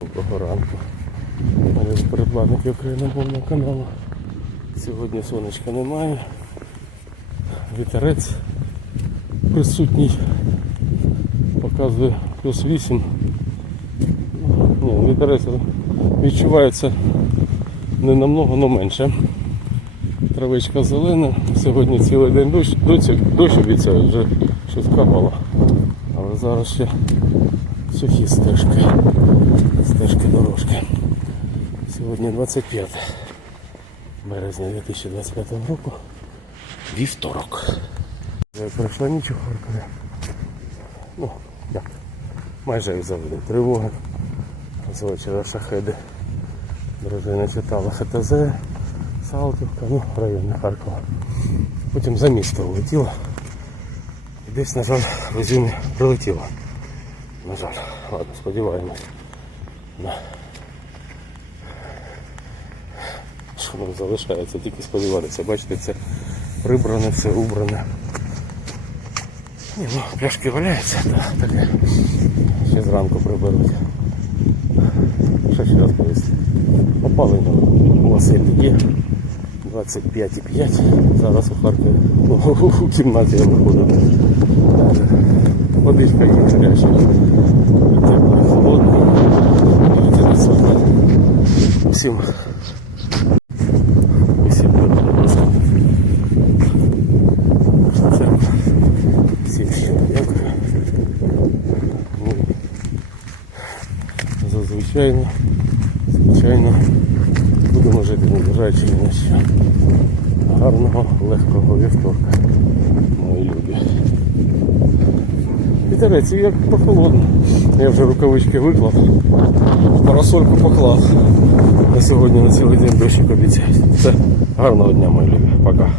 Доброго ранку. Мене передплатники україномовного каналу. Сьогодні сонечка немає. Вітерець присутній. Показує плюс 8. Ні, вітерець відчувається не намного, але менше. Травичка зелена. Сьогодні цілий день дощ, дощ обіцяє, вже щось капало. Але зараз ще сухі стежки. Стежки дорожки. Сьогодні 25 березня 2025 року. Вівторок. Пройшла ніч у Харкові. Ну, як? Майже як завжди. Тривоги. З вечора шахеди. Дружина читала ХТЗ, Салтівка, ну, район Харкова. Потім за місто влетіла. І десь, на жаль, в Ізюмі прилетіла. На жаль, ладно, сподіваємось. Що нам залишається? Тільки сподіватися. Бачите, це прибране, все убране. Ні, ну, пляшки валяються, так, таке. Ще зранку приберуть. Що ще розповісти? Опалення у Василі є. 25,5. Зараз у Харкові. У кімнаті я виходжу. Водичка є гаряча. Всім. Ласка. Це всім щиро дякую. Ну, Зазвичай, звичайно, будемо жити незважаючи ні на що. Гарного, легкого вівторка, мої любі. Вітерець, як прохолодно. Я вже рукавички виклав, парасольку поклав. На сьогодні на цілий день дощик обіцяють. Все, гарного дня, мої любі. Пока.